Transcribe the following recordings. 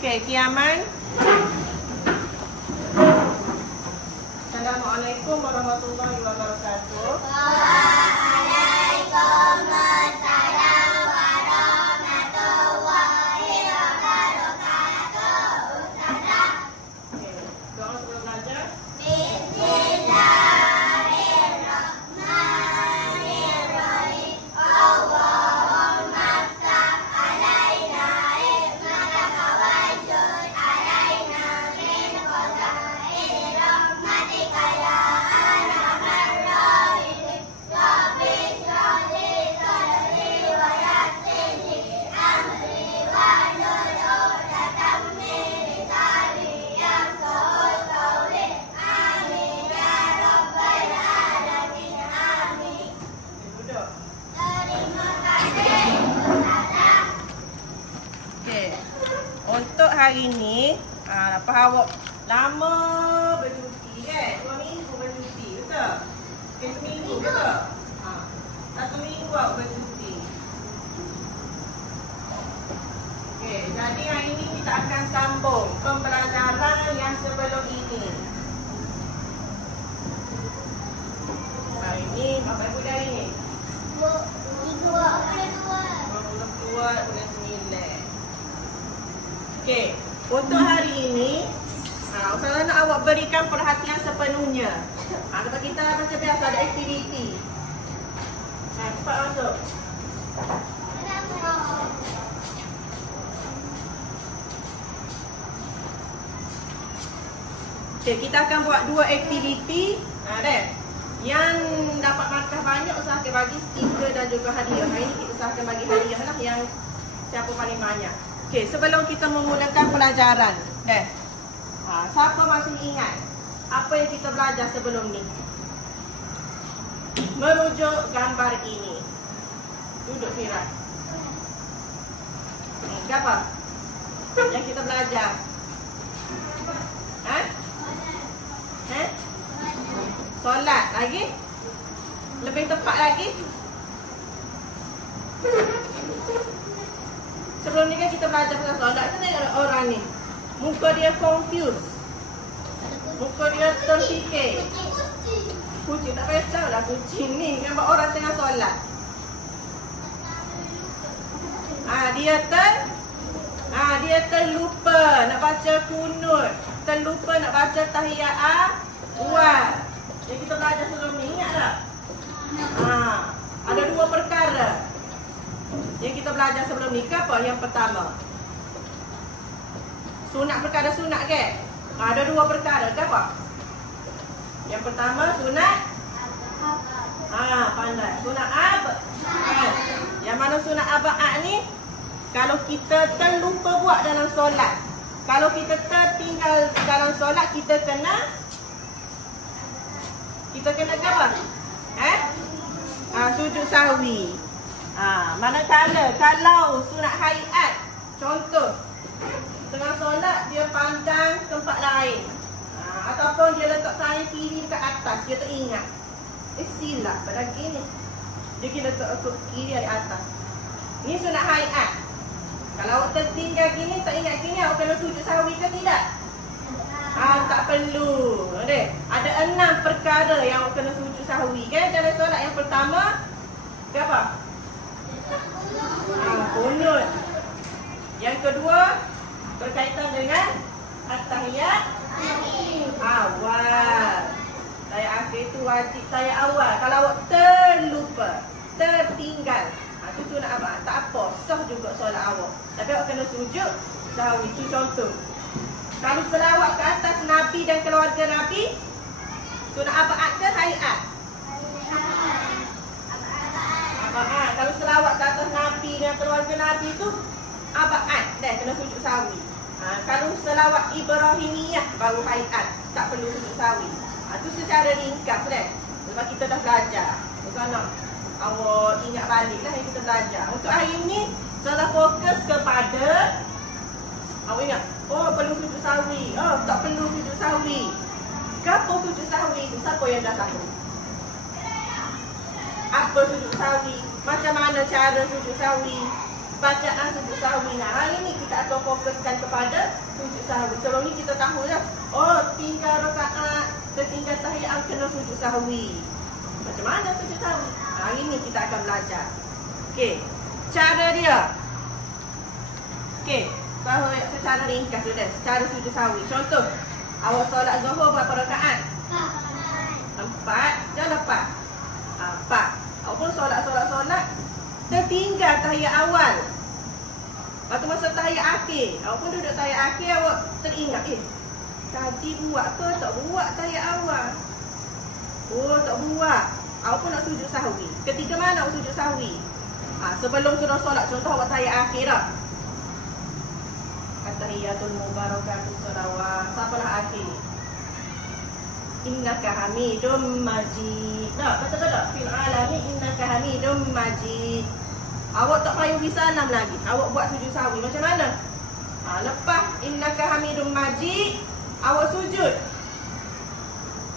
Okey, Kiaman. Assalamualaikum warahmatullahi wabarakatuh. Waalaikumsalam warahmatullahi wabarakatuh. Ustazah. Okey, doa sebelum belajar. Bismillahirrahmanirrahim. Allahumma ftah alaina hikmataka wajud alaina min khazaini rahmatika ya arhamar rahimin. Rabbi shrah li sadri wa yassir li amri wahlul 'uqdatam min lisani yafqahu qawli. Amin ya rabbal alamin. Amin. Duduk. Terima kasih Ustazah. Okey. Untuk hari ni, apa awak lama bercuti kan? 2 minggu bercuti, betul? Okey, seminggu betul? 1 minggu awak bercuti. Okey, jadi hari ni kita akan sambung pembelajaran yang sebelum ini. Hari ni, berapa bulan hari ni? 22 bulan 9. Okey, untuk hari ini Ustazah nak awak berikan perhatian sepenuhnya. Sebab kita macam biasa ada aktiviti. Cepat masuk. Okey, kita akan buat 2 aktiviti. Yang dapat markah banyak usahakan bagi stiker dan juga hadiah. Hari ini kita usahakan bagi hadiah lah yang siapa paling banyak. Okey, sebelum kita memulakan pelajaran, siapa masih ingat apa yang kita belajar sebelum ni? Merujuk gambar ini. Duduk Firas. Apa yang kita belajar? Solat lagi? Lebih tepat lagi? Sebelum ni kan kita belajar pasal solat. Kita tengok orang ni, muka dia confused, muka dia terfikir. Kucing tak payah tahu lah, kucing ni nampak orang tengah solat. Dia terlupa nak baca kunut, terlupa nak baca tahiyat awal. Yang kita belajar sebelum ni, ingat tak? Ada 2 perkara yang kita belajar sebelum ni. Apa yang pertama? Sunat, perkara sunat ke? Ada 2 perkara ke apa? Yang pertama sunat pandai. Sunat abad. Yang mana sunat abad ni? Kalau kita terlupa buat dalam solat, kalau kita tertinggal dalam solat, kita kena apa? Sujud sahwi. Manakala kalau sunat hayat, contoh tengah solat dia pandang tempat lain, ataupun dia letak tangan kiri dekat atas, dia tak ingat. Silap pada gini. Dia kira letak kiri di atas. Ni sunat hayat. Kalau awak tertinggal gini, tak ingat gini, awak kena sujud sahwi ke tidak? Tak perlu. Ada 6 perkara yang awak kena sujud sahwi kan dalam solat. Yang pertama, apa? Kunut. Yang kedua, berkaitan dengan at-tahiyat awal. Tahiyat akhir itu wajib tahiyat awal. Kalau awak terlupa, tertinggal, itu sunat abad. Tak apa, sah juga solat awak. Tapi awak kena sujud sahwi. Itu contoh. Kalau selawat ke atas Nabi dan keluarga Nabi, sunat abad ke hayat? Kalau selawat ke atas Nabi dan keluarga Nabi itu abad, kena sujud sahwi. Kalau selawat Ibrahimiyah baru hayat, tak perlu sujud sahwi. Itu secara ringkas sebab kita dah belajar. Sana awak ingat baliklah yang kita belajar. Untuk hari ini saya fokus kepada awak ingat, perlu sujud sahwi. Tak perlu sujud sahwi. Apa sujud sahwi itu? Siapa yang dah tahu? Apa sujud sahwi? Macam mana cara sujud sahwi? Bacaan sujud sahwi. Hari ini kita akan fokuskan kepada sujud sahwi. Sebelum ni kita tahu dah. Oh, tinggal rakaat, tertinggal tahiyat kena sujud sahwi. Macam mana sujud sahwi? Hari ni kita akan belajar. Okey. Cara dia. Okey. Bahawa secara ringkas sudah. Secara sujud sahwi. Contoh. Awak solat Zuhur berapa rakaat? 4. Jangan 4. Awak pun solat. Tertinggal tahiyat awal. Lepas tu masa tahiyat akhir. Awak pun duduk tahiyat akhir. Awak teringat. Tadi buat ke tak buat tahiyat awal? Oh, tak buat. Awak pun nak sujud sahwi. Ketika mana awak sujud sahwi? Sebelum sudah solat. Contoh awak tahiyat akhir dah. At-tahiyatul mubarakatus salawat. Sapalah akhir? Innaka hamidum majid. Betul tak? Fil alami innaka hamidum majid. Awak tak payah beri salam lagi. Awak buat sujud sahwi. Macam mana? Lepas innaka hamidum majid, awak sujud.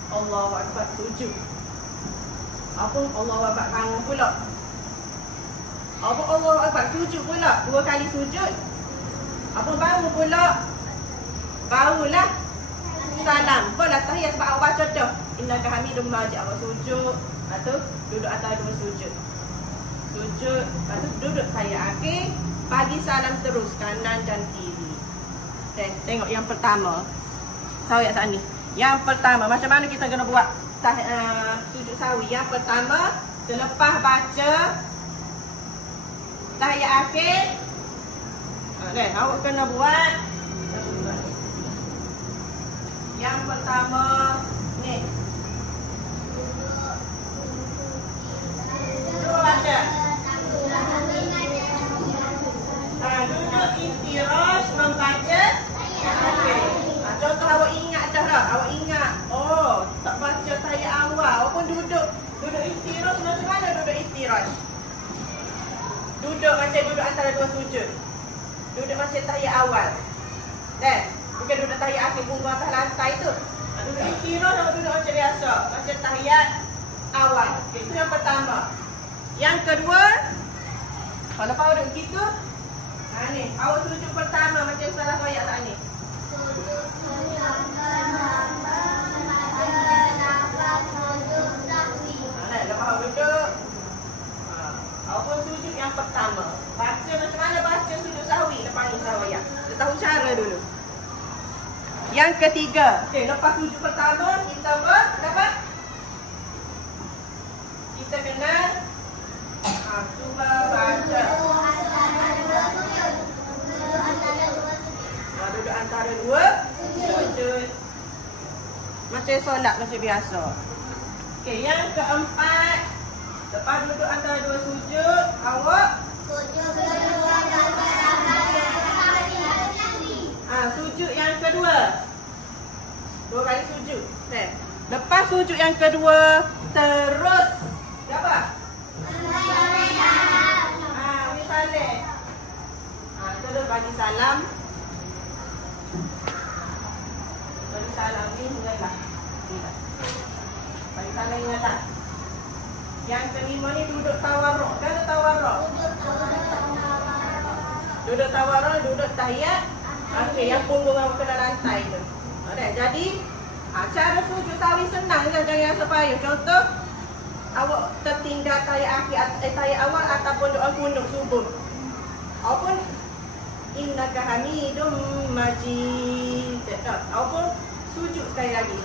Allahu akbar, sujud. Apa Allahu akbar bangun pula? Apa Allahu akbar sujud pula? 2 kali sujud. Apa baru pula? Barulah salam. Pula tahiyat sebab awak baca dah. Innaka hamidum majid, awak sujud. Lepas tu duduk atas 2 sujud. Sujud. Lepas tu duduk tahiyat akhir. Bagi salam terus kanan dan kiri. Tengok yang pertama. Sawit saat ni. Yang pertama, macam mana kita kena buat sujud sahwi? Yang pertama, selepas baca tahiyat akhir, awak kena buat. Yang pertama ni. Cuba baca. Duduk iftirash membaca. Contoh awak ingat dah tak? Awak ingat. Oh, tak baca tahiyat awal. Awak pun duduk iftirash. Macam mana duduk iftirash? Duduk macam duduk antara 2 sujud. Duduk macam tahiyat awal. Bukan duduk tahiyat akhir punggung atas lantai tu. Duduk iftirash atau duduk macam biasa. Macam tahiyat awal. Okay, itu yang pertama. Yang kedua, kalau awak duduk begitu, ni, awak sujud pertama macam salah ayat tak ni? Lepas awak duduk, awak pun sujud yang pertama. Baca macam mana baca sujud sahwi? Lepas ni sahwi ayat. Kita tahu cara dulu. Yang ketiga, lepas sujud pertama, kita dapat? Kita kena cuba baca. Duduk antara 2 sujud. Macam solat macam biasa. Okey, yang keempat, lepas duduk antara 2 sujud, awak sujud yang kedua. 2 kali sujud. Lepas sujud yang kedua, terus apa? Misalnya terus bagi salam. Bagi salam ni ingatlah. Bagi salam ingatlah. Yang kelima ni duduk tawarruk. Kan ada tawarruk? Duduk tawarruk, duduk tahiyat. Okey, yang punggung awak kena lantai tu. Jadi cara sujud sahwi senang kan, jangan rasa payah. Contoh, awak tertinggal tahiyat akhir, tahiyat awal ataupun doa kunut subuh. Awak pun innaka hamidum majid. Awak pun sujud sekali lagi.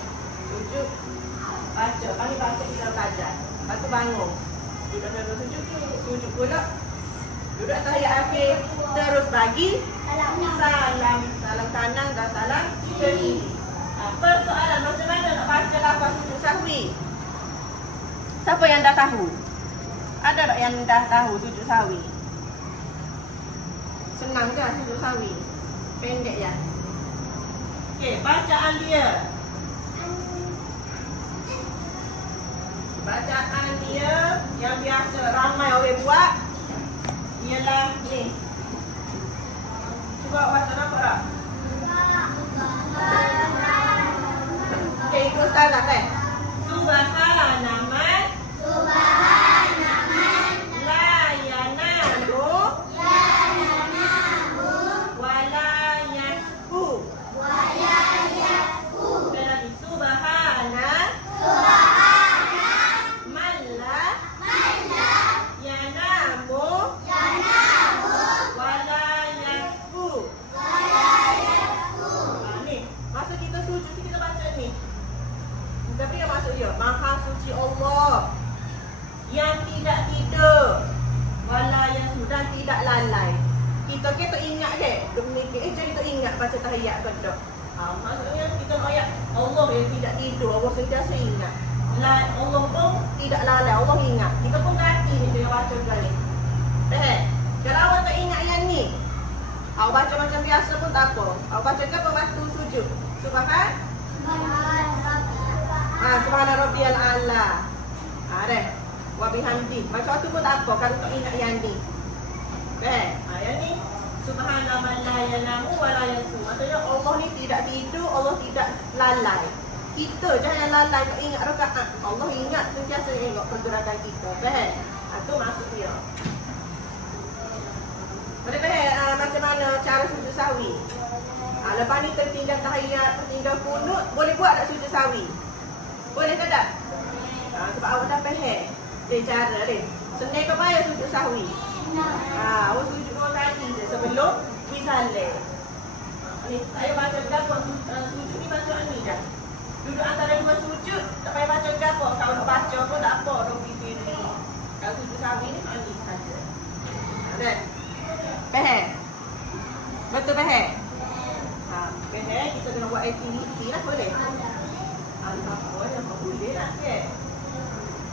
Sujud. Baca. Kami baca kita belajar. Lepas tu bangun. Duduk dalam sujud. Sujud pula. Duduk tahiyat akhir. Terus bagi salam. Salam kanan dan salam kiri. Persoalan macam mana nak baca lafaz sujud sahwi? Siapa yang dah tahu? Ada tak yang dah tahu sujud sahwi? Senang ke sujud sahwi? Pendek ya? Okey, bacaan dia. Bacaan dia yang biasa ramai orang buat ialah ni. Cuba baca nampak tak? Okey, ikut ustazah kan? Subhanaman la yanamu wala ingat ke? Jadi kita ingat baca tahiyat ke tak? Maksudnya kita ayat Allah yang tidak tidur, Allah sentiasa ingat. Allah pun tidak lalai, Allah ingat. Kita pun berhati ni dia baca sekali. Kalau awak tak ingat yang ni, awak baca macam biasa pun tak apa. Awak baca ke apa waktu sujud? Subhana rabbiyal a'la. Deh. Wa bihamdi. Baca waktu pun tak apa kalau tak ingat yang ni. Yang ni subhana man la yanamu wa la yansum. Maksudnya Allah ni tidak tidur, Allah tidak lalai. Kita jangan lalai nak ingat rakaat. Allah ingat sentiasa tengok pergerakan kita. Itu maksud dia. Boleh macam mana cara sujud sahwi? Lepas ni tertinggal tahiyat, tertinggal kunut, boleh buat tak sujud sahwi? Boleh ke tak? Sebab awak dah faham cara dia. Senang ke payah sujud sahwi? Awak sujud dua kali je sebelum misalnya. Ni saya baca berapa sujud ni bacaan ni dah. Duduk antara dua sujud, tak payah baca berapa. Kalau nak baca pun tak apa, dong pilih. Kalau sujud sahwi ni mandi saja. Ada? Faham? Betul faham? Faham, kita kena buat aktiviti lah boleh? Apa yang boleh lah ke?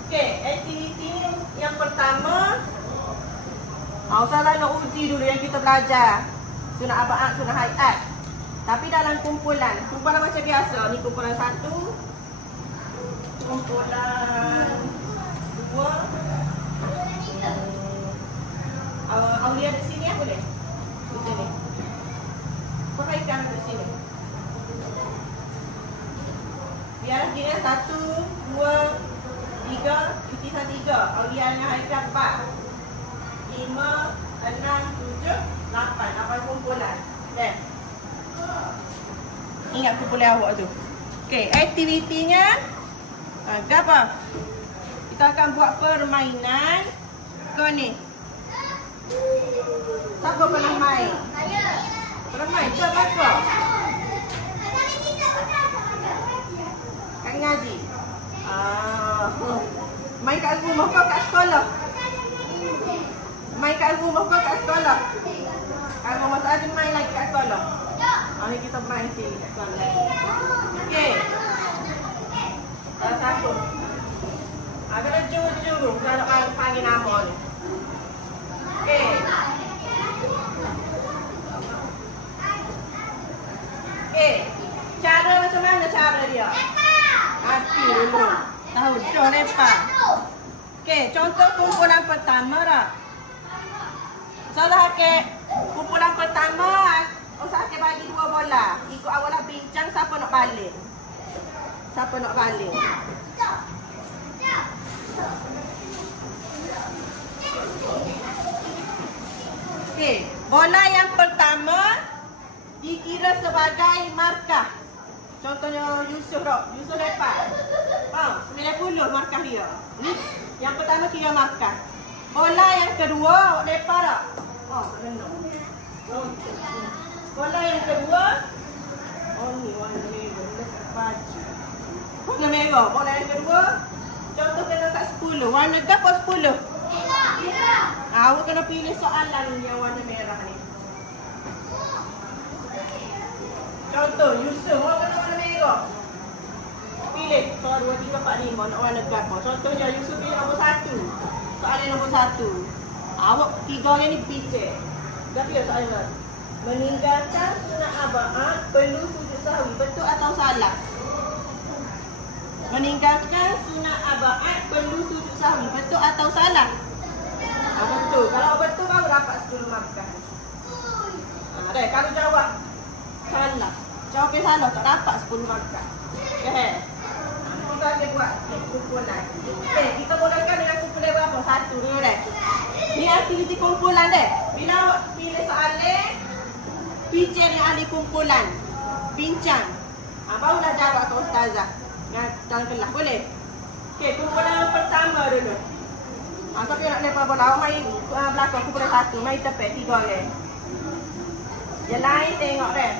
Okey, aktiviti ni yang pertama Ustazah nak uji dulu yang kita belajar sunat aba'at, sunat hayat. Tapi dalam kumpulan macam biasa. Ni kumpulan 1, kumpulan 2. Aulia di sini ya boleh? Di sini. Pakaikan di sini. Biar dia 1, 2, 3, cuti 3. Aulianya Haikal 4, 5, 6, 7, 8 kumpulan. Ingat kumpulan awak tu. Okey, aktivitinya apa? Kita akan buat permainan ke ni. Siapa pernah main? Pernah main ke apa? Kat ngaji. Main kat rumah kau kat sekolah. Main kat rumah kau kat sekolah. Kat rumah tak ada main lagi kat sekolah. Ni kita main sini kat sekolah. Okey. Satu. Agak jujur kalau panggil nama ni. Okey. Okey. Cara macam mana cara dia? Hati dulu. Tahu dah lepas. Okey, contoh kumpulan pertama dah. Salah ke kumpulan pertama, Ustaz akan bagi 2 bola. Ikut awak bincang siapa nak balik. Siapa nak balik. Okey, bola yang pertama dikira sebagai markah. Contohnya Yusuf lepas. 90 markah dia. Yang pertama kira markah. Bola yang kedua awak lepas tak? Kena. Bola yang kedua. Ni warna merah dekat baju. Warna merah. Bola yang kedua. Contoh kena kat 10. Warna ke apa 10? Merah. Awak kena pilih soalan yang warna merah ni. Contoh Yusuf, awak kena warna merah. Pilih soal 2, 3, 4, 5 nak warna ke apa. Contohnya Yusuf pilih nombor 1. Soalan nombor 1. Awak 3 yang ni picit. Tapi soalan. Meninggalkan sunat aba'at perlu sujud sahwi. Betul atau salah? Meninggalkan sunat aba'at perlu sujud sahwi. Betul atau salah? Betul. Kalau betul baru dapat 10 markah. Kalau jawab salah. Jawab yang salah tak dapat 10 markah. Kita akan buat kumpulan. Kita mulakan dengan kumpulan berapa? 1 dulu dah. Ni aktiviti kumpulan deh. Bila awak pilih soalan, bincang dengan ahli kumpulan. Bincang. Barulah jawab ke ustazah. Dalam kelas boleh? Okey, kumpulan yang pertama dulu. Siapa yang nak lepas bola? Awak main belakang kumpulan 1. Main tepi 3 orang. Yang lain tengok deh.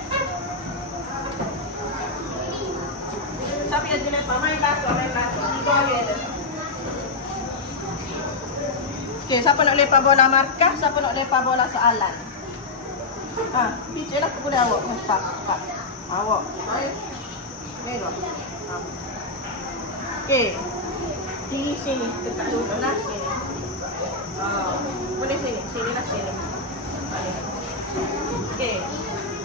Siapa yang lepas? Main belakang. 3 orang je. Okey, siapa nak lepas bola markah, siapa nak lepas bola soalan. Pijak lah kepada awak. Cepat. Awak. Baik. Tengok. Okey. Di sini. Dekat dulu lah. Sini. Boleh sini. Sini lah sini. Okey.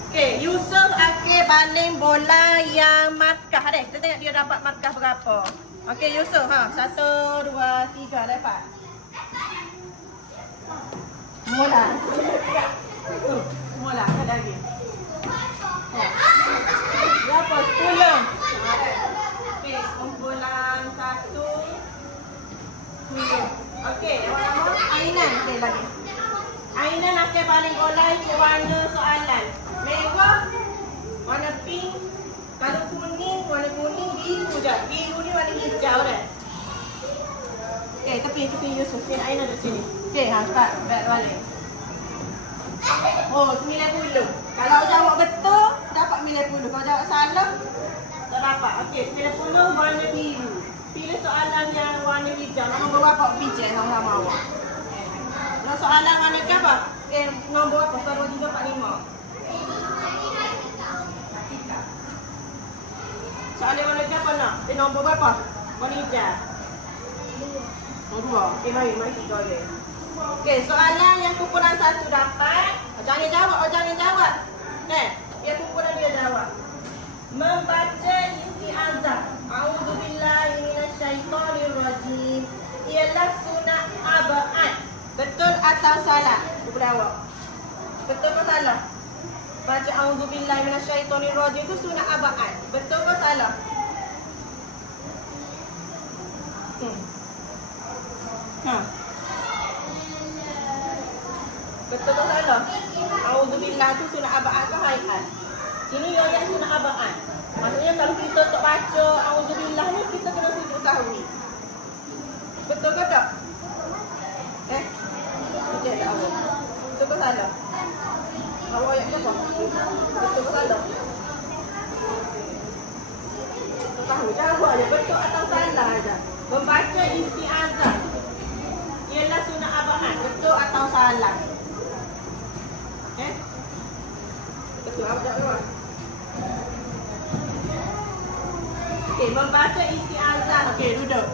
Okey. Yusuf akan baling bola yang markah. Kita tengok dia dapat markah berapa. Okey Yusuf. 1, 2, 3. Dapat. Mula. Mula. Ada lagi. Berapa? 10. Okey, kumpulan 1. 10. Okey, Ainan. Okey, lagi. Ainan akan baling bola ikut warna soalan. Merah, warna pink. Kalau kuning, warna kuning, biru je. Biru ni warna hijau dah. Okey, tepi Yusuf. Sini Ainan duduk sini. Okey, cepat. Balik. Oh, 90. Kalau jawab betul, dapat 90. Kalau jawab salah, tak dapat. Okey, 90 warna biru. Pilih soalan yang warna hijau. Nombor berapa pijak sama-sama awak? Kalau soalan warna apa? Nombor apa? 1, 2, 3, 4, 5. Soalan warna apa nak? Nombor berapa? Warna hijau. Nombor 2. Okey, mari kita je. Okey, soalan yang kumpulan 1 dapat. Jangan jawab. Yang kumpulan dia jawab. Membaca isti'azah. A'udzubillahi minasyaitonirrajim. Ialah sunat abad. Betul atau salah? Kumpulan awak. Betul ke salah? Baca a'udzubillahi minasyaitonirrajim itu sunat abad. Betul ke salah? Betul ke salah? A'udzubillah tu sunat abad ke hayat? Sini ayat sunat abad. Maksudnya kalau kita tak baca a'udzubillah ni, kita kena sujud sahwi. Betul ke tak? Betul tak awak? Betul ke salah? Awak ayat ke apa? Betul ke salah? Tahu jawab je. Betul atau salah aja. Membaca isti'azah ialah sunat abad. Betul atau salah? Betul, awak jawab. Okey, membaca isti'azah. Okey, duduk.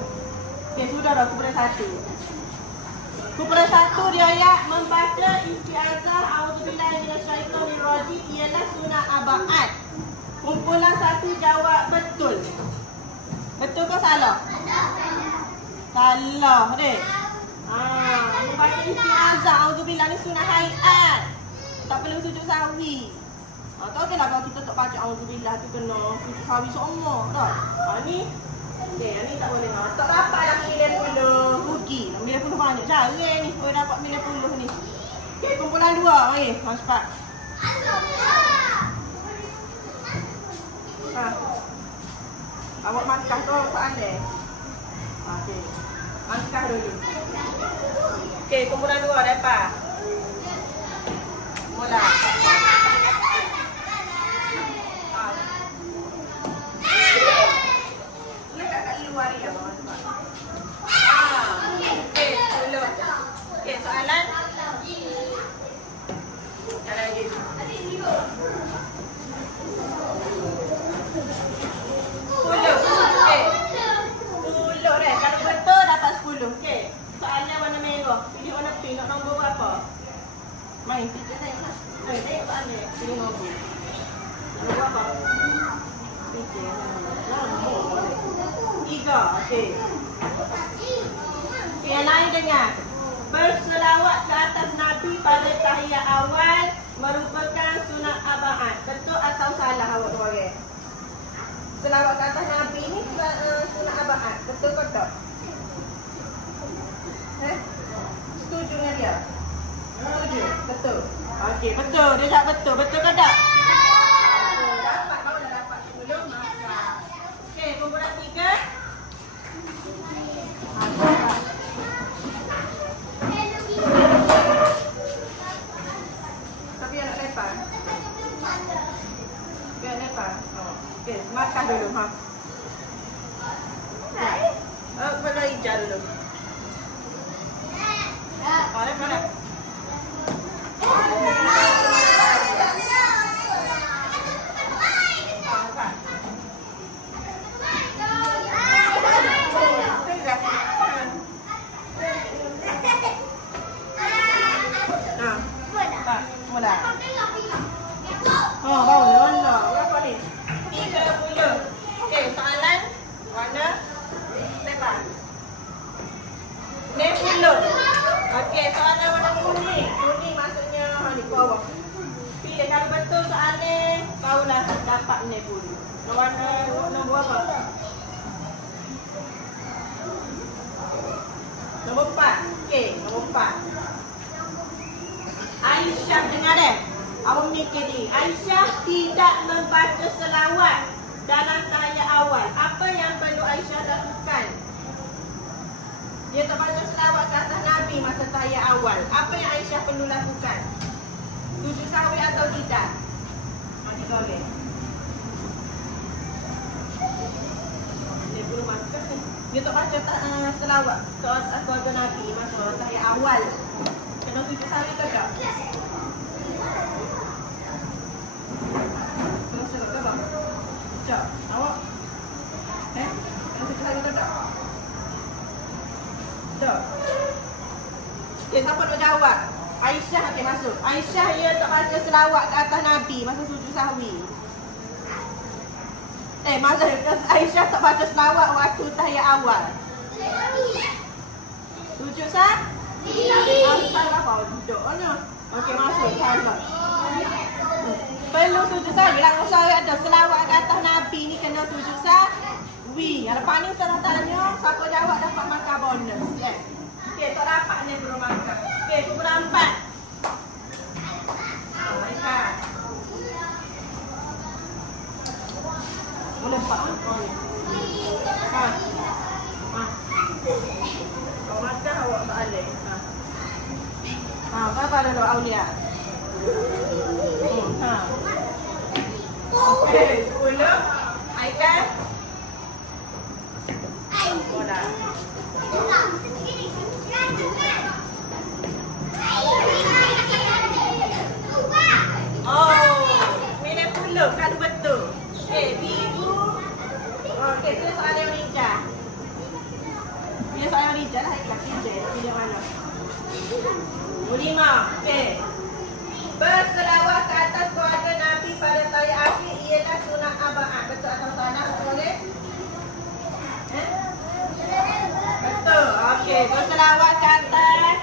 Okey, sudah dah kumpulan 1. Kumpulan 1 dia ayat membaca isti'azah a'udzubillahi minasyaitonirrajim ialah sunat abad. Kumpulan 1 jawab betul. Betul ke salah? Salah, dek. Membaca isti'azah a'udzubillahi ni sunat hayat. Tak perlu sujud sahwi. Tak okeylah kalau kita tak baca a'udzubillah tu kena sujud sahwi semua dah. Ni ni tak boleh. Tak dapat dah 90 rugi. 90 banyak cara ni. Oh dapat 90 ni. Okey, kumpulan 2 mari. Cepat. Awak markah tu soalan. Okey. Markah dulu. Okey, kumpulan 2 dapat. Mula. Letak kat luar dia. Okey, dulu. Okey, soalan. Ada lagi. 10. Okey. 10 dah. Kalau betul dapat 10. Okey. Soalan warna merah. Pilih warna pink. Nak nombor berapa? Mari, kita tengok. Tengok soalan. Pilih nombor. Nombor berapa? 3. Okey. Okey, yang lain dengar. Berselawat ke atas Nabi pada tahiyat awal merupakan sunat abad. Betul atau salah awak orang? Selawat ke atas Nabi ni sunat abad. Betul ke tak? Setuju dengan dia? Setuju? Betul. Okey, betul. Dia cakap betul. Betul ke tak? Dapat. Baru dah dapat 10 markah. Okey, kumpulan 3. Tapi yang nak lepas. Biar lepas. Okey, markah dulu. Pada hijau dulu. Lepas. tahulah dapat ni pun. Warna nombor apa? Nombor 4. Okey, nombor 4. Aisyah dengar deh. Awak mikir ni. Aisyah tidak membaca selawat dalam tahiyat awal. Apa yang perlu Aisyah lakukan? Dia tak baca selawat ke atas Nabi masa tahiyat awal. Apa yang Aisyah perlu lakukan? Sujud sahwi atau tidak? Mari boleh. Dia belum makan ni. Dia tak baca selawat ke atas keluarga Nabi masa tahiyat awal. Kena sujud sahwi ke tak? Selesai ke bang? Sekejap. Awak? Kena sujud sahwi ke tak? Tak. Okay, siapa nak jawab? Aisyah, okey masuk. Aisyah dia tak baca selawat ke atas Nabi masa sujud sahwi. Masa Aisyah tak baca selawat waktu tahiyat awal. Sujud sahwi. Asal apa duduk mana? Okey masuk. Salah. Perlu sujud sahwi lah. Usah ada selawat ke atas Nabi ni kena sujud sahwi. Lepas ni saya nak tanya siapa jawab dapat markah bonus. Okey, tak dapat ni belum markah. Okey, kumpulan 4. Baiklah. Boleh 4 ah. Kau markah awak tak boleh. Berapa dulu Aulia? Okey, 10. Aikan. Bola. Milih puluh kalau betul. Ibu. Okey, pilih soalan yang ninja. Pilih soalan yang ninja lah. Pilih mana? 5. Okey. Berselawat ke atas keluarga Nabi pada tahiyat akhir ialah sunat aba'ah. Betul atau salah? Boleh? Betul. Okey, berselawat ke atas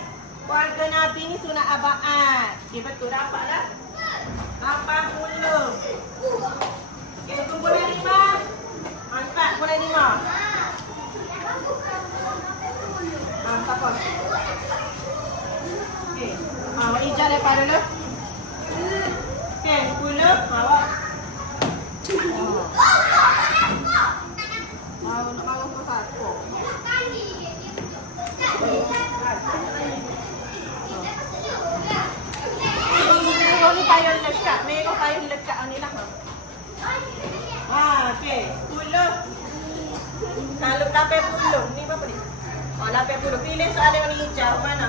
keluarga Nabi ni sunat aba'ah. Okey, betul. Dapatlah. 80. Okey, kumpulan 5. Mantap, kumpulan 5. Siapa? Okey. Awak hijau lepas dulu. Okey, 10. Awak. Nak mahu ke satu. Mereka ni payah lekat. Mereka payah lekat ni lah. Okey. 10. Kalau 80. Ni berapa ni? 80. Pilih soalan yang hijau. Mana?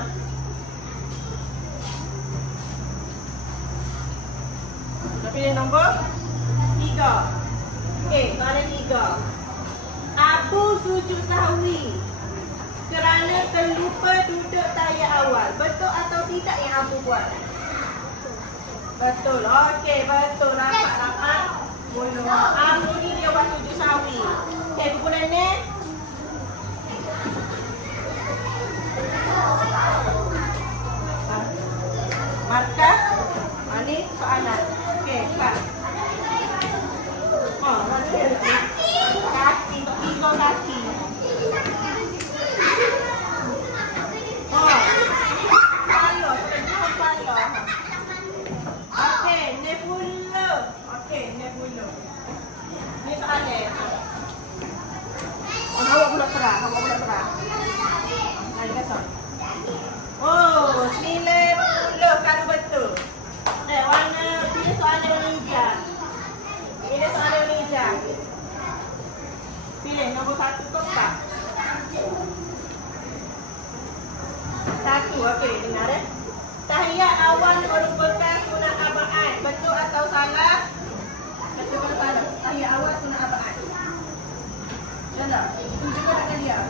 Kita pilih nombor 3. Okey, soalan 3. Abu sujud sahwi kerana terlupa duduk tahiyat awal. Betul atau tidak yang Abu buat? Betul. Okey, betul. Rapat. Abu ni dia buat sujud sahwi. Okey, kumpulan ni. Markah. Ini soalan. Okey, Pak. Kaki. 3 kaki. Okey, ni puluh. Okey, ni puluh. Ni soalan. Awak pula terang. Hai, kata. 90 kalau betul. Warna pilih soalan yang hijau. Pilih nombor 1 ke 4? 1, okey, dengar Tahiyat awal merupakan sunat aba'ah. Betul atau salah? Betul atau salah? Tahiyat awal sunat aba'ah. Salah. Tujuh ke tak dia?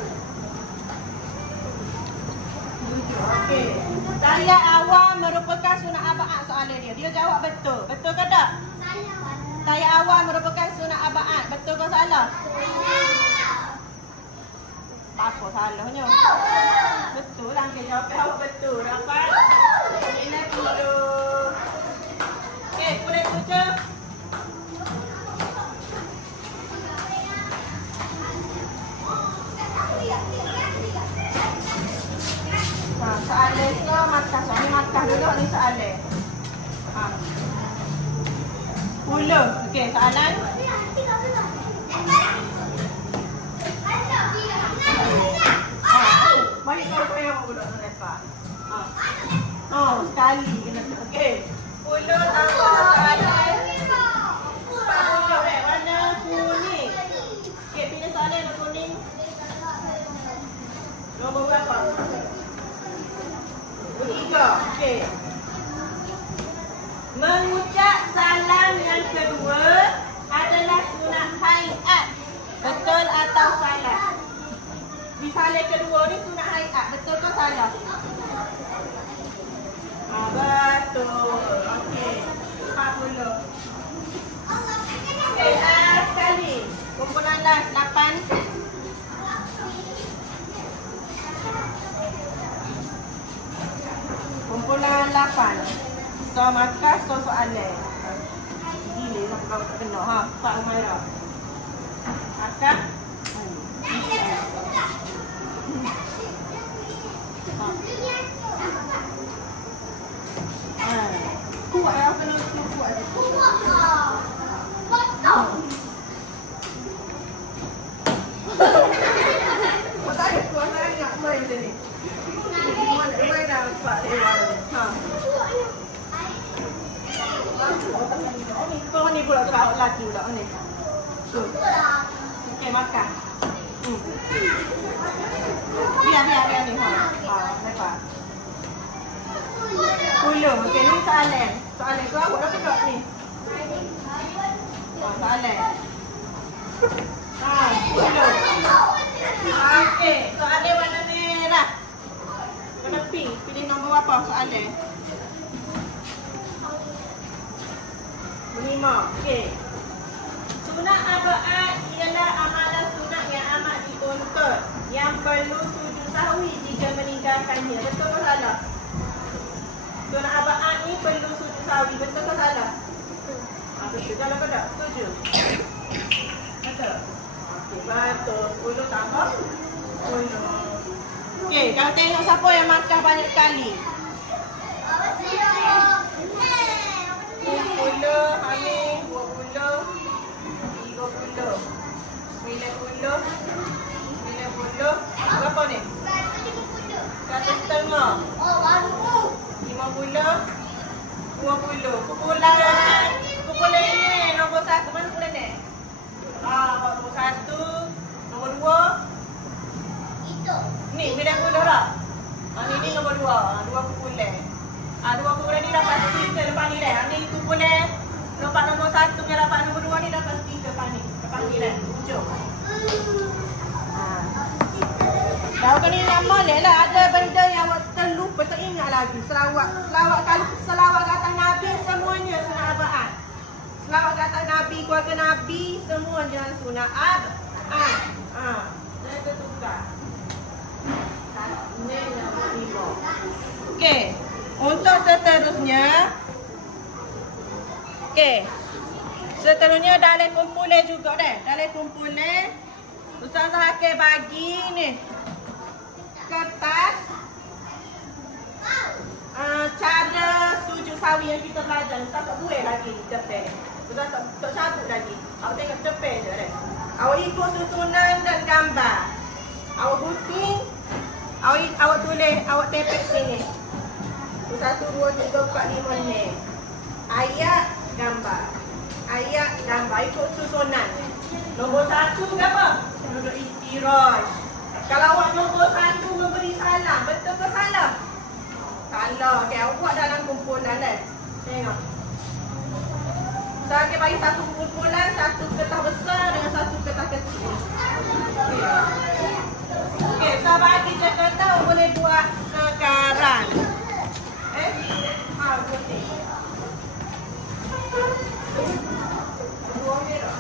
7, okey. Tahiyat awal merupakan sunat aba'ah soalan dia. Dia jawab betul. Betul ke tak? Tahiyat awal merupakan sunat aba'ah. Betul ke salah? Apa salahnya? Betul lah. Okay, jawab betul. Dapat 90. Okey, boleh tujuh. tengok ni soalan. Ha. 10. Okey, soalan. Bagi kau saya mau budak nak lepas. Ha. Oh, sekali kena. Okey. 10 tambah soalan. 40 warna kuning. Okey, pilih soalan yang kuning. Nombor berapa? 3. Okey. Mengucap salam yang kedua adalah sunat haiat. Betul atau salah? Di salam kedua ni sunat haiat. Betul ke salah? Betul. Okey. 40. Okey, sekali. Kumpulan last 8. Kumpulan 8. So maka soalan. Gila nak kau tak kena ha. Pak Umairah. Maka kuat ya, kena kuat. Betul. Betul ada kuat lagi nak main sini. Mana main dah Pak dia. Ha. Kau ni pula kau lelaki pula ni. Tu. Okey, makan. Biar ni ha. Ha, lepas. 10. Okey, ni soalan. Soalan kau awak dah tengok ni. Soalan. Ha, 10. Okey, soalan warna merah. Warna pink. Pilih nombor berapa soalan? 5. Okey. Sunat abaat ialah amalan sunat yang amat dituntut yang perlu sujud sahwi jika meninggalkannya. Betul ke salah? Sunat abaat ni perlu sujud sahwi. Betul ke salah? Betul. Kalau kau tak setuju? Betul. Okey, betul. 10 tambah 10. Okey, kau tengok siapa yang makan banyak kali. 10, Hamid, 20, 30, 90, 90. Berapa ni? 1,5. 50, 20. Kumpulan ni nombor 1. Mana kumpulan ni? Nombor 1, nombor 2. Itu. Ni 90 dah. Ni nombor 2. 2 kumpulan. 2 kumpulan ni dapat stiker depan ni dah. Ni kumpulan dapat nombor 1 yang dapat nombor 2 ni dapat stiker depan ni. Depan ni dah. Hujung. Tahu kan ni yang molek lah. Ada benda yang awak terlupa, tak ingat lagi. Selawat ke atas Nabi semuanya sunat abaat. Selawat ke atas Nabi, keluarga Nabi semuanya sunat abaat. Saya tertukar. Ni nombor 5. Okey. Untuk seterusnya, seterusnya dalam kumpulan juga dah. Dalam kumpulan, Ustazah Hakim bagi ni kertas cara sujud sawi yang kita belajar. Ustaz tak buat lagi depan. Ustaz tak cabut lagi. Awak tengok depan je dah. Awak ikut susunan dan gambar. Awak gunting, awak tulis, awak tepek sini. 1, 2, 3, 4, 5 ni. Ayat gambar. Ayat gambar ikut susunan. Nombor 1 apa? Nombor istiraj. Kalau awak nombor 1 memberi salam, betul ke salah? Salah. Okey, awak buat dalam kumpulan kan. Tengok. Saya akan bagi satu kumpulan, satu kertas besar dengan satu kertas kecil. Okey, saya bagi je kertas boleh buat sekarang. Putih. Dua merah.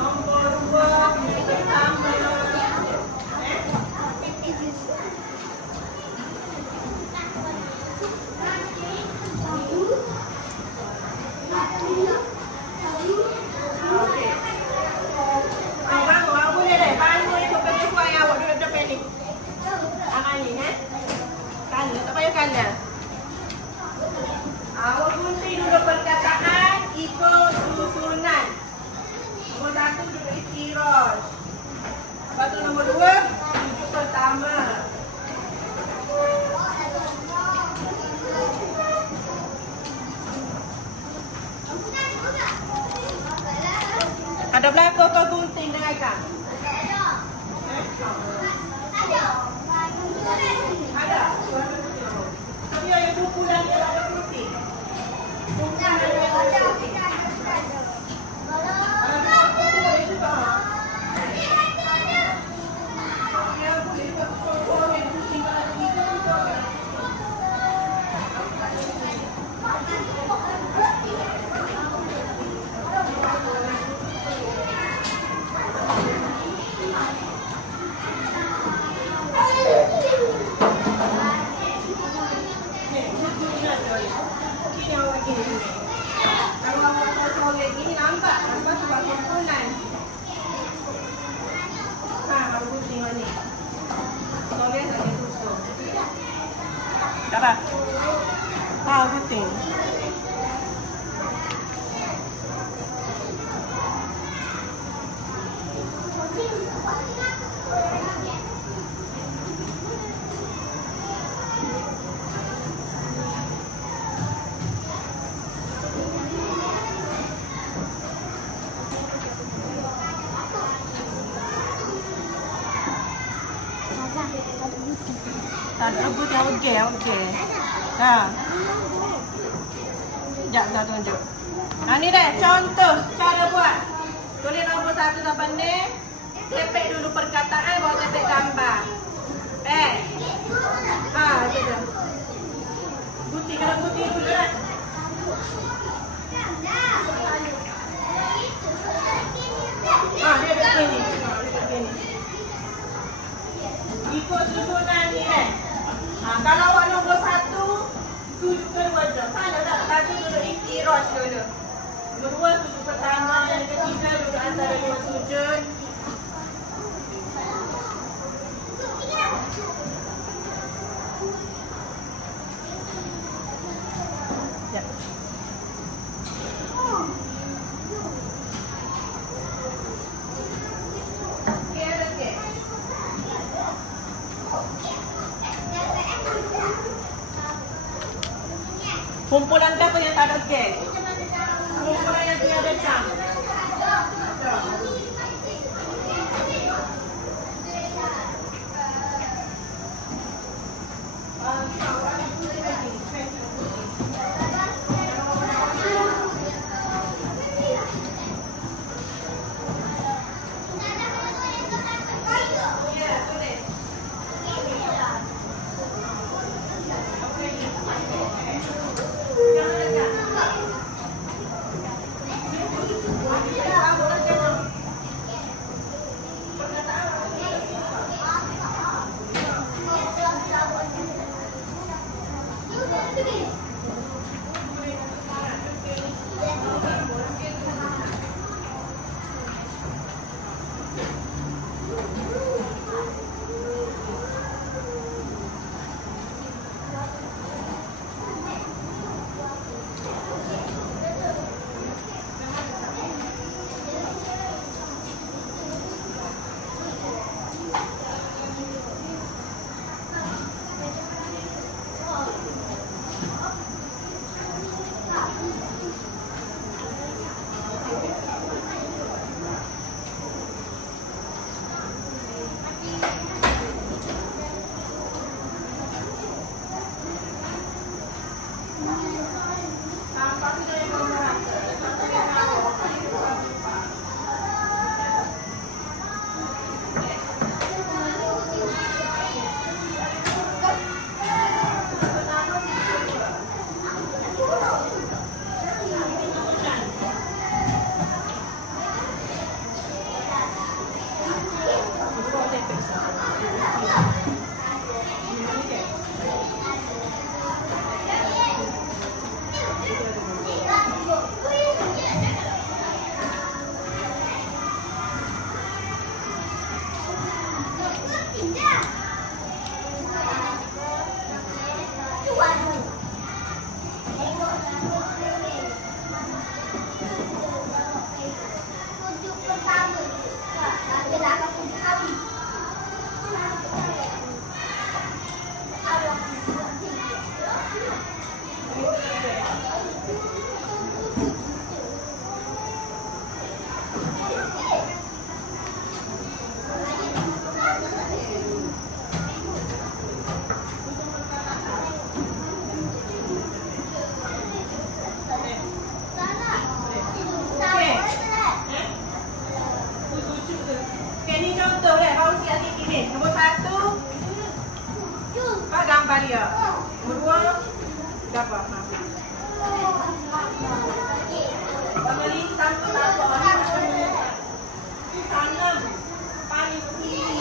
Nombor 2 tambah iftiraj. Lepas tu nombor 2, tujuh pertama. Ada berapa kau gunting dengan ikan? Ada. Tapi yang kumpulan dia ada putih. Kumpulan dia ada putih. Kalau awak colek gini nampak sebab kumpulan. Baru gunting ni. Colek tak ada tusuk. Dapat? Gunting. Tak ada rebut yang okey. Dah. Sekejap saya tunjuk. Ni deh contoh cara buat. Tulis nombor 1 sampai ni. Tepek dulu perkataan baru tepek gambar. Itu dah. Gunting kena gunting dulu kan. Dia dekat sini. Ikut susunan ni kan. Kalau awak nombor 1, tujuh kedua je. Mana tak? Satu duduk iftiraj dulu. Kedua tujuh pertama. Yang ketiga duduk antara dua sujud. Ya. Kumpulan apa yang tak ada gel? Kumpulan yang tiada cam. Berapa? Pemerintah tu tak apa. Tanam paling tinggi.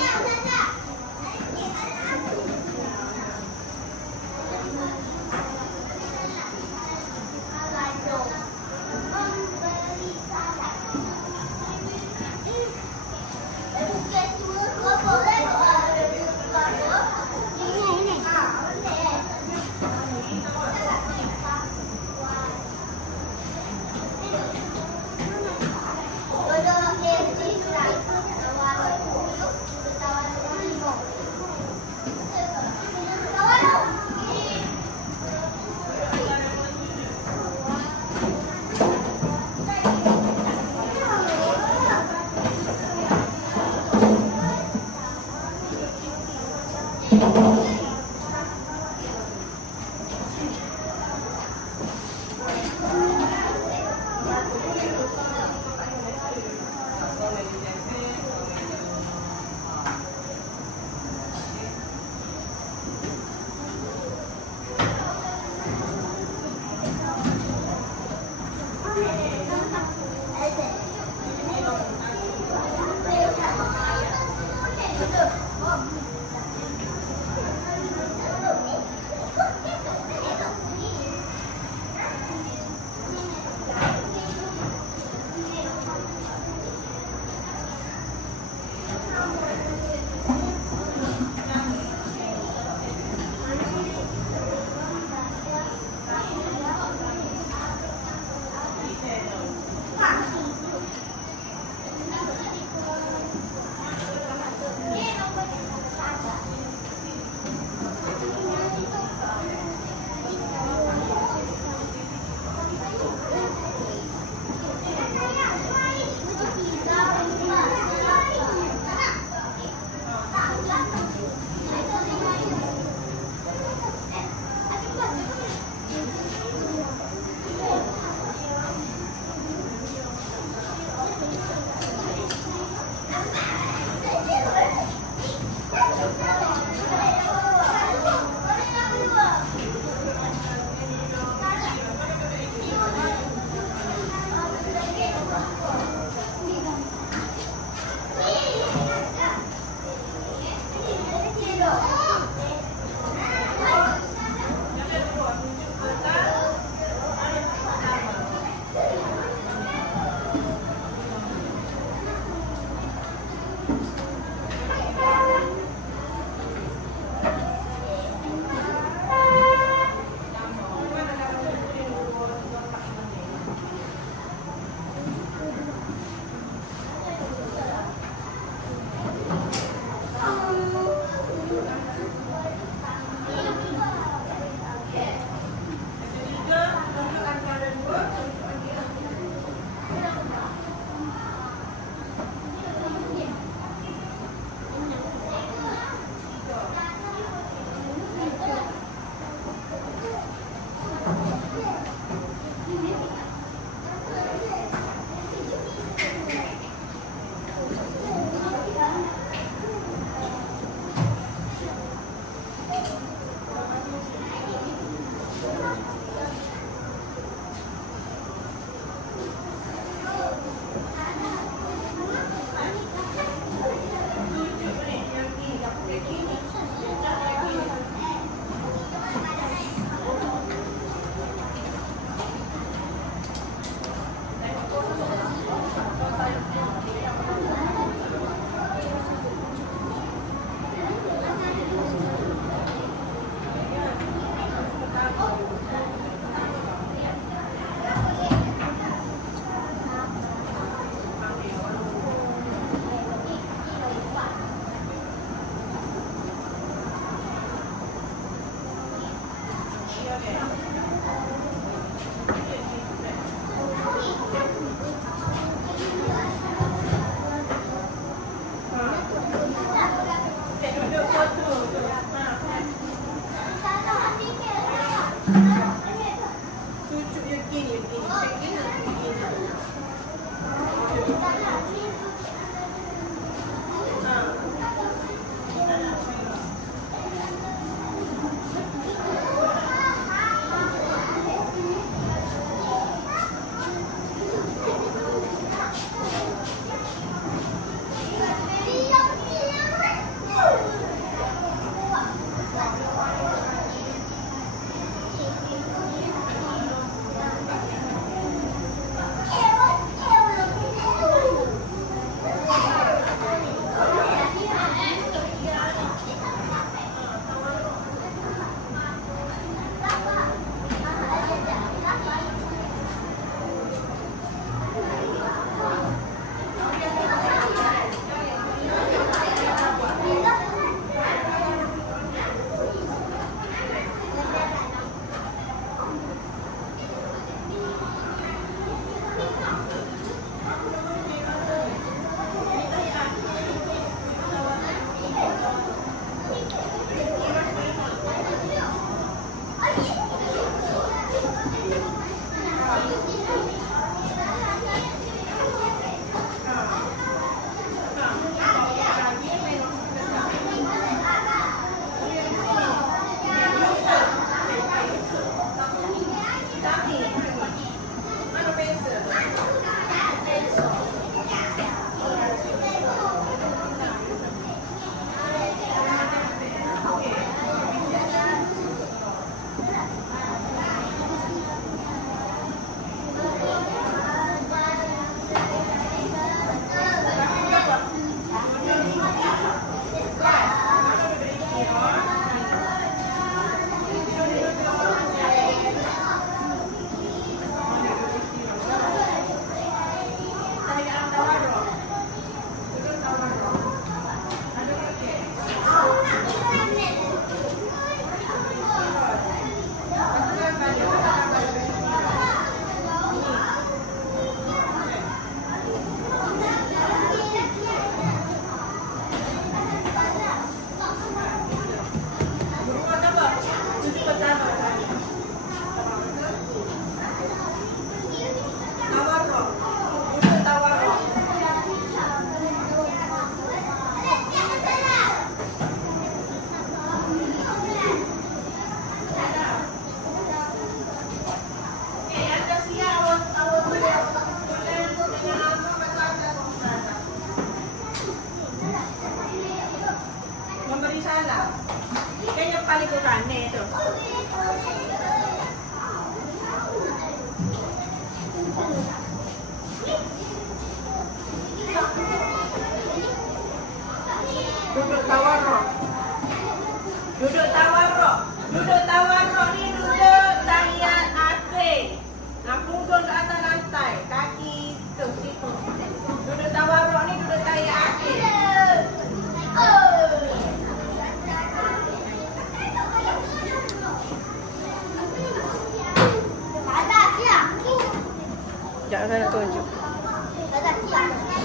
Sekejap saya nak tunjuk.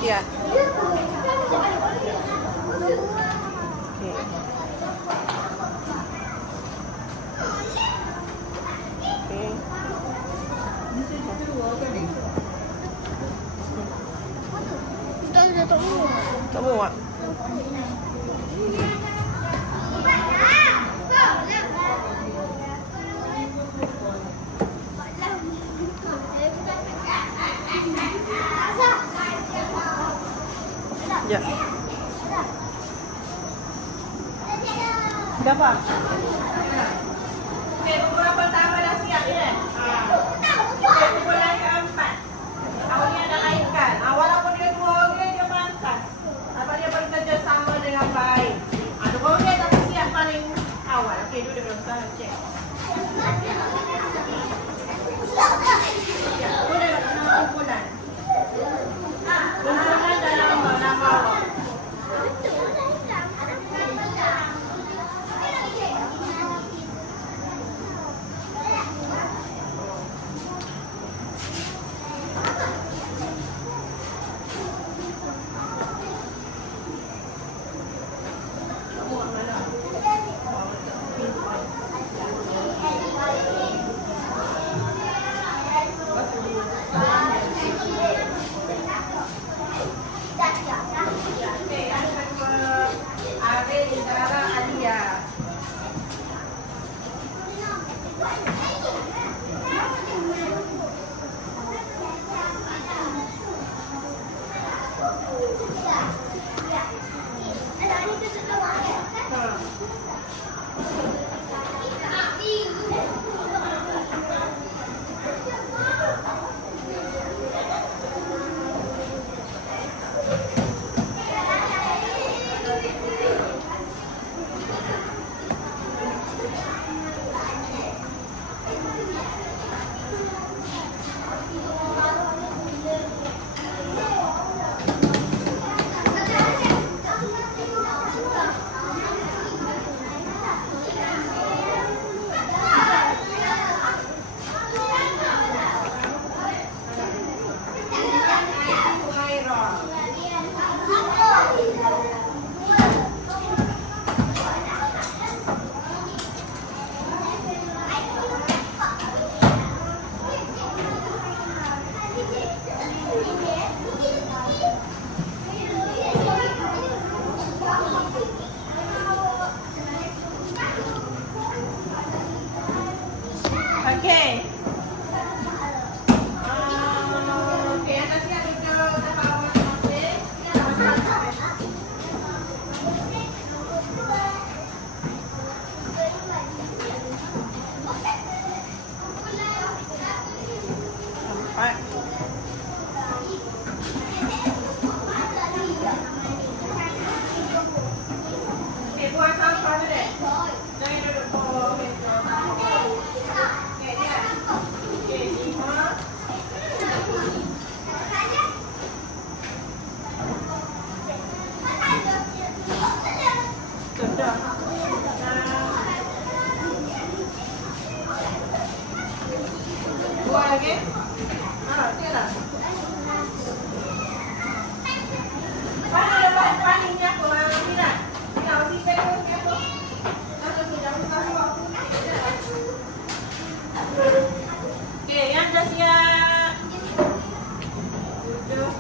Ya. Tak muat. Ya. Dah apa? Okey, pukul pertama dah siap ni kan? Okey, pukul yang keempat. Awak ni ada mainkan. Walaupun dia 2 orang, dia pantas. Apa dia bekerja sama dengan baik. 2 orang tapi siap paling awal. Okey, duduk dulu. Saya cek. Ya, boleh nak kumpulan. Kumpulan dalam nama awak. Okey. Okey, atas siap duduk tempat awak masing-masing. Empat. Okey, buang sampah tu deh. Jangan duduk bawah. Buat lagi? Okeylah. Mana dapat paningnya apa? Minat? Minat mesti pegang ni apa? Okey, yang dah siap. Duduk.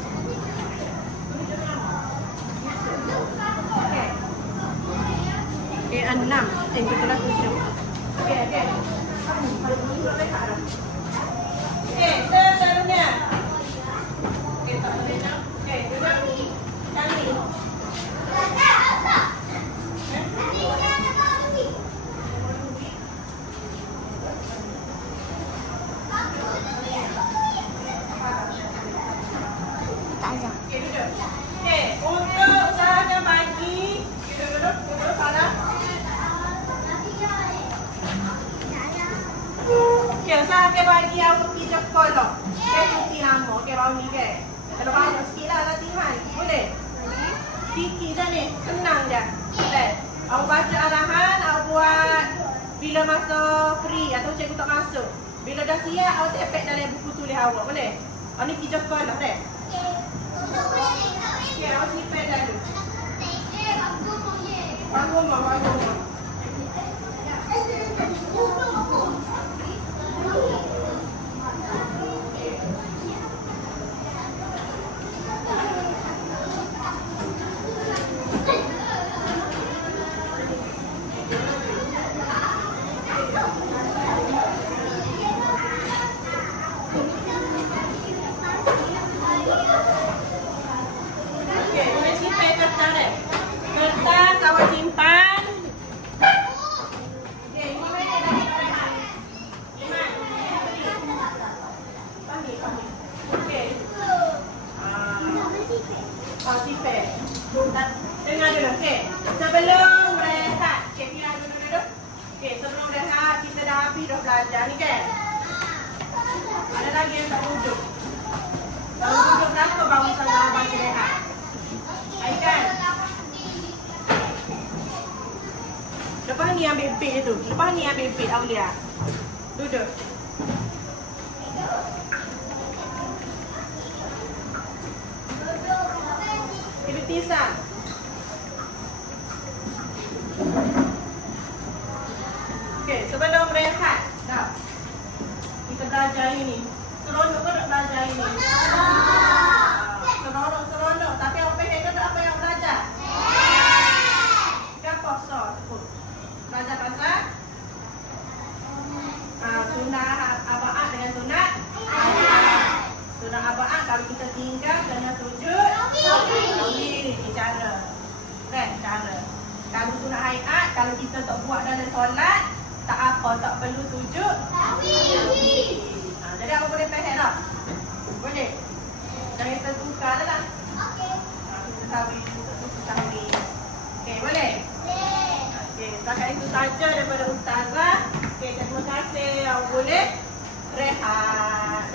Okey, 6. Betul lah 7. Okey, okey. Okey, seterusnya. Okey, tak boleh nak. Okey, duduk. Kami. Okey, duduk. Okey, untuk usahakan bagi. Duduk, salah. Okey, usahakan bagi awak pergi ke sekolah. Okey, cuti lama. Okey, baru ni ke. Kalau banyak sikit lah latihan. Boleh? Sikit je ni. Senang je. Boleh? Awak baca arahan, awak buat bila masa free atau cikgu tak masuk. Bila dah siap, awak tepek dalam buku tulis awak. Boleh? Oh, ni pergi sekolah deh. Okey, awak simpan dulu. Bangun, bangun. Okey, boleh simpan kertas deh. Kertas awak simpan. Okey, 5 minit lagi nak rehat. Iman. Panggil. Okey. Simpan. Dengar dulu, okey. Sebelum rehat, okey, kira dulu. Okey, sebelum rehat kita dah habis dah belajar ni kan? Ada lagi yang tak duduk. Kalau duduk berapa baru saja bagi rehat? Aikan. Lepas ni ambil beg tu. Lepas ni ambil beg Aulia. Duduk. Ibtisan. Okey, sebelum rehat. Dah. Kita belajar ini. Seronok ke tak belajar ini? Seronok. Tapi awak faham ke tak apa yang belajar? Apa sebut? Belajar pasal? Sunnah aba'at dengan sunnah hayat. Sunnah aba'at kalau kita tinggal kena sujud tauhid. Ini cara. Kan? Cara. Kalau sunnah hayat, kalau kita tak buat dalam solat, tak apa, tak perlu sujud tauhid. Jadi awak boleh faham tak? Boleh? Jangan tertukar lah. Kita tahu. Okey, boleh? Okey, setakat itu saja daripada Ustazah. Okey, terima kasih. Awak boleh rehat.